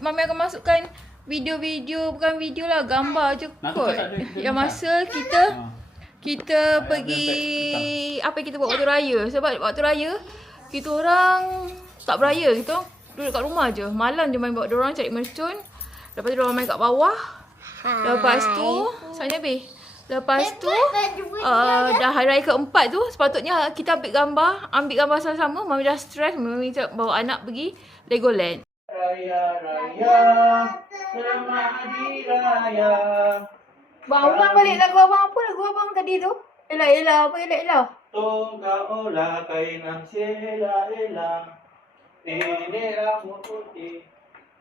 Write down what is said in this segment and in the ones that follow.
Mami akan masukkan video-video, bukan video lah, gambar je kot. Yang masa kita pergi, apa yang kita buat waktu raya. Sebab waktu raya, kita orang tak beraya. Kita orang duduk kat rumah je. Malam je main buat diorang cari mercun. Lepas tu diorang main kat bawah. Lepas tu, sana habis. Lepas tu, dah hari raya keempat tu, sepatutnya kita ambil gambar sama-sama. Mami dah stres, Mami bawa anak pergi Legoland. Raya, selamat hari raya. Bang, ulang balik lagu abang. Apa lagu abang tadi tu? Elah, apa elah? Tongkak olah kainan sela-elang. Nenek rambut putih,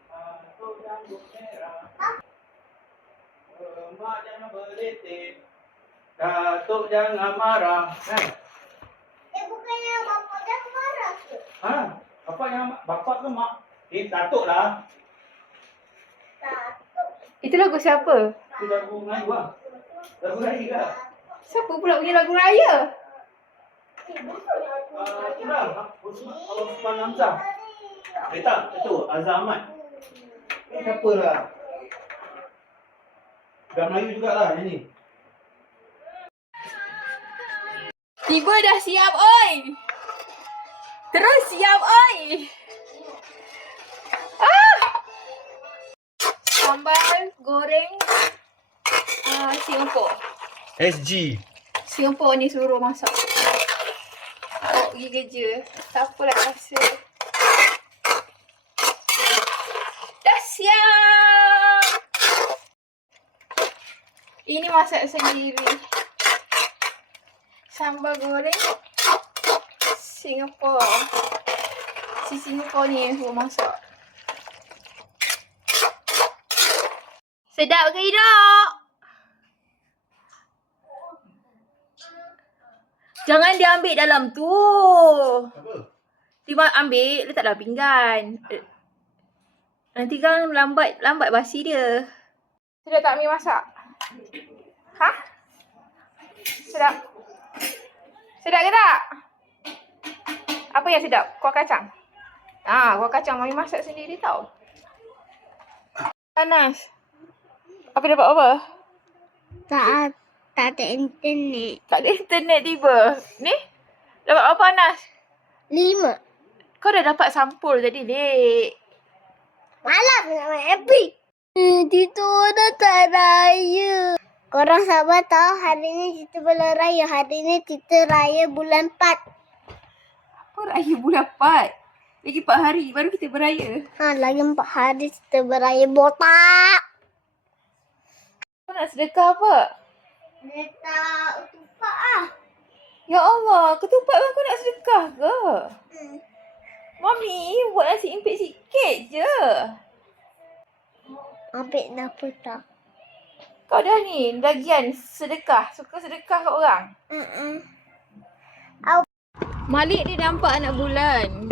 atuk rambut merah. Emak jangan beletik, datuk jangan marah. Bukannya bapak dah marah ke? Bapak ke mak? Datuk lah. Datuk. Itu lagu siapa? Itu lagu Melayu lah. Lagu raya lah. Siapa pula punya lagu raya? Itulah, Osman Hamzah. Tak, itu Azhar Ahmad. Siapa lah? Dah Melayu jugalah ini. Tiba dah siap, oi! Terus siap, oi! Sambal goreng Singapore. SG. Singapore ni suruh masak. Bawa pergi kerja. Tak apalah rasa. Dah siap! Ini masak sendiri. Sambal goreng Singapore. Si Singapore ni yang suruh masak. Sedap ke hidup? Jangan dia ambil dalam tu. Apa? Dia ambil, letak dalam pinggan. Nanti kan lambat basi dia. Sedap tak Mi masak? Ha? Sedap? Sedap ke tak? Apa yang sedap? Kuah kacang? Kuah kacang Mami masak sendiri tau. Panas. Apa dapat apa? Tak ada internet. Tak ada internet tiba. Ni? Dapat apa Anas? 5. Kau dah dapat sampul tadi, Dek. Malam nak main epic. Tito dah tak raya. Korang sabar tahu hari ni kita belum raya. Hari ni kita raya bulan 4. Apa raya bulan 4? Lagi 4 hari baru kita beraya. Lagi 4 hari kita beraya botak. Kau nak sedekah apa? Letak utupak ah. Ya Allah, ketupat pun kau nak sedekah ke? Mami, buat nasi impit sikit je. Ambil apa tak? Kau dah ni, lagian sedekah. Suka sedekah kat orang. Malik dia nampak anak bulan.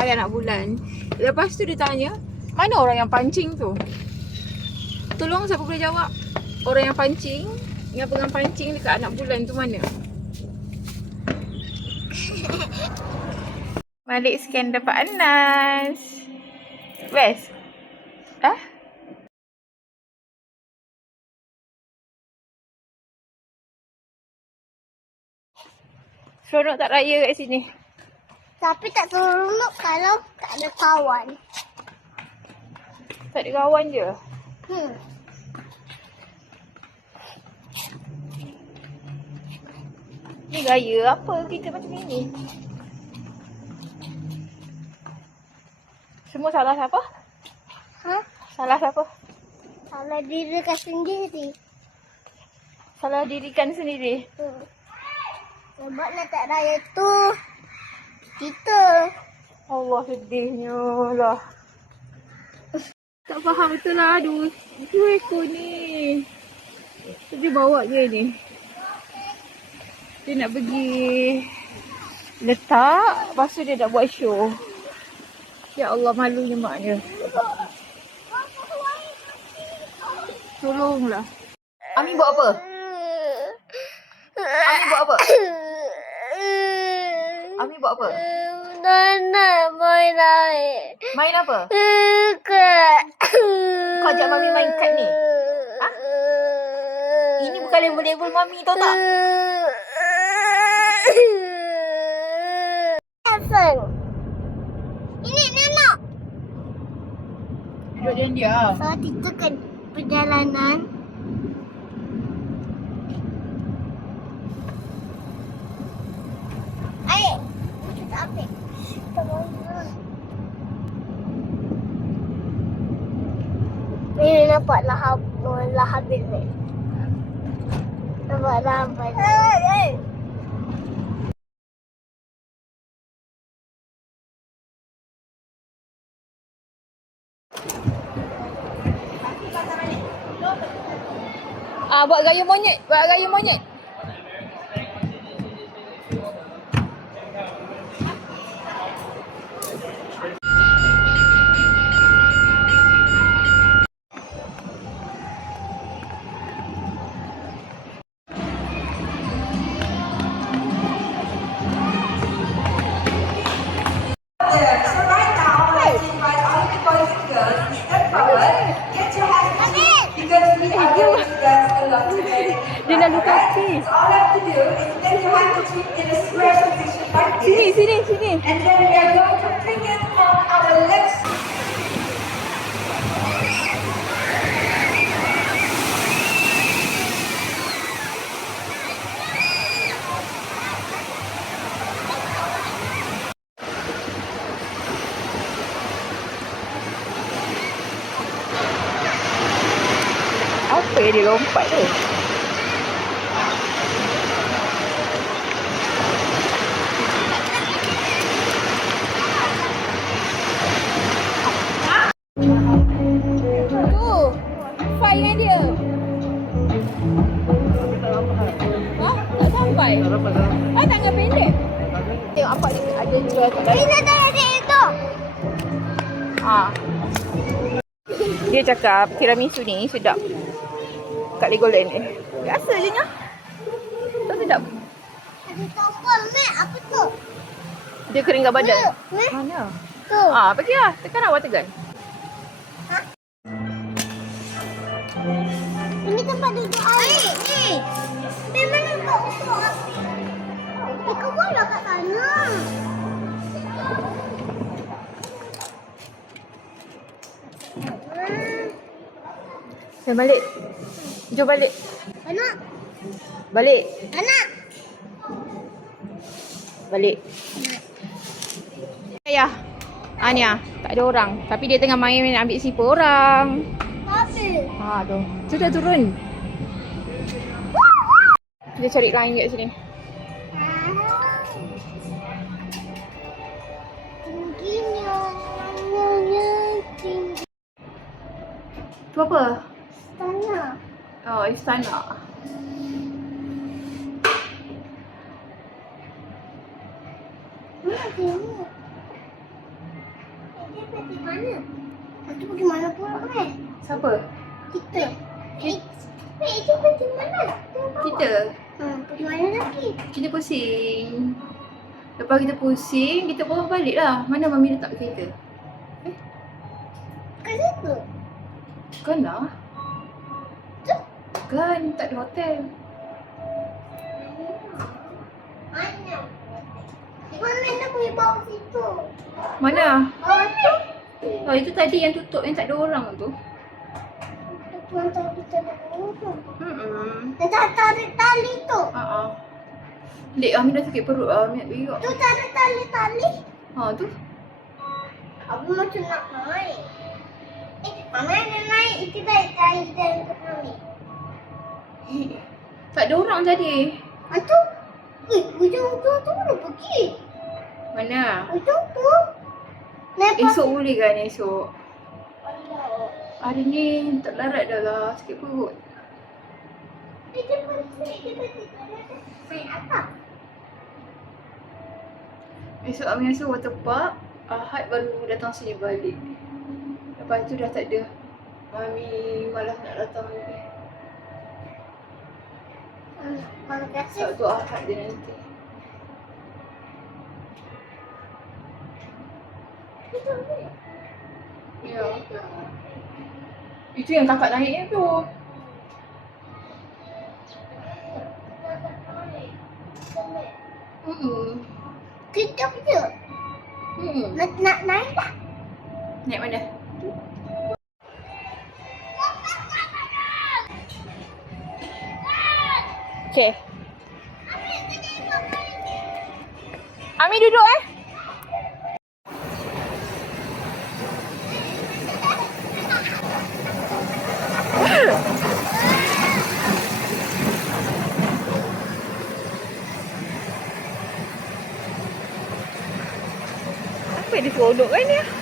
Ayah anak bulan. Lepas tu dia tanya, mana orang yang pancing tu? Tolong siapa boleh jawab? Orang yang pancing, yang pegang pancing dekat anak bulan tu mana? Malik scan dapat Anas. Best. Seronok tak raya kat sini? Tapi tak seronok kalau tak ada kawan. Tak ada kawan je. Ni gaya apa kita macam ni? Semua salah siapa? Salah siapa? Salah dirikan sendiri. Salah dirikan sendiri. Sebab nak tak raya tu kita. Allah sedihnya lah. Tak faham betul lah. Aduh, itu ekor ni. Dia bawa je ni. Dia nak pergi letak. Lepas tu dia nak buat show. Ya Allah, malunya maknya. Tolonglah. Ami buat apa? Ami buat apa? Ami buat apa? Nak main air. Main apa? Kat. Kau ajak Mami main kad ni? Ha? Ini bukan level-level Mami tau tak? Hasan. Ini Nana. Duduk diam. So, kita ke perjalanan. Air. Kita ambil. Kita boleh. Ini nampak lah habis ni. Nampak lah habis. Buat gaya monyet. Buat gaya monyet. Dia nak luka kaki. All I have to do is place your handkerchief in a square position like this. Sini. And then we are going to flick it on our left side. Apa yang dia lompat tu? Tu, fight dengan dia. Ha? Tak sampai. Tangan pendek. Tengok apa dia ada jual kat dalam. Ini dah ada itu. Dia cakap tiramisu ni sedap kat Legoland ni. Biasa je nya. Tak sedap. Ada topol ni. Apa tu? Dia keringkan badan. Ni. Mana? Tu. Pergi lah. Tekan awak tekan. Ini tempat duduk air. Ni. Memang nampak untuk api. Kau boleh kat sana. Saya balik. Jom balik. Anak. Balik. Anak. Balik. Ayah. Ania. Tak ada orang. Tapi dia tengah main ambil sipur orang. Tapi. Tu. Sudah turun. Kita cari lain kat sini. Tingginya. Tinggi. Tu apa? Sana. Istana. Mana dia ni? Dia pergi mana? Satu pergi mana pula ni? Siapa? Kita. Dia pergi mana? Kita. Pergi mana lagi? Kita pusing. Lepas kita pusing, kita bawa balik lah. Mana Mami letak kereta? Kat situ. Kan lah. Kan, tak ada hotel. Mana? Mana nak pergi bawa situ? Mana? Oh, tu. Itu tadi yang tutup yang tak ada orang tu. Tuan tahu kita nak urut. Hmm. Dia tarik tali tu. Lek, Ami dah sakit perut lah. Ami nak pergi kok. Tu tarik tali. Tu. Aku macam nak naik. Mama nak naik. Itu baik tali dan untuk kami. Tak ada orang tadi. Tu. Ujung tu mana pergi? Mana? Ujung tu. Lepas. Esok boleh kan esok? Allah. Hari ni tak larat dah lah. Sakit perut. Dia pergi. Main apa? Esok Ami rasa waterpark. Ahad baru datang sini balik. Lepas tu dah tak ada. Mami malas nak datang lagi. Terima kasih. Sabtu Ahad dia nanti. Ya. Itu yang kakak naiknya tu. Kita punya. Nak naik tak? Naik mana? Okay. Ami duduk Apa yang dia seronok kan ni?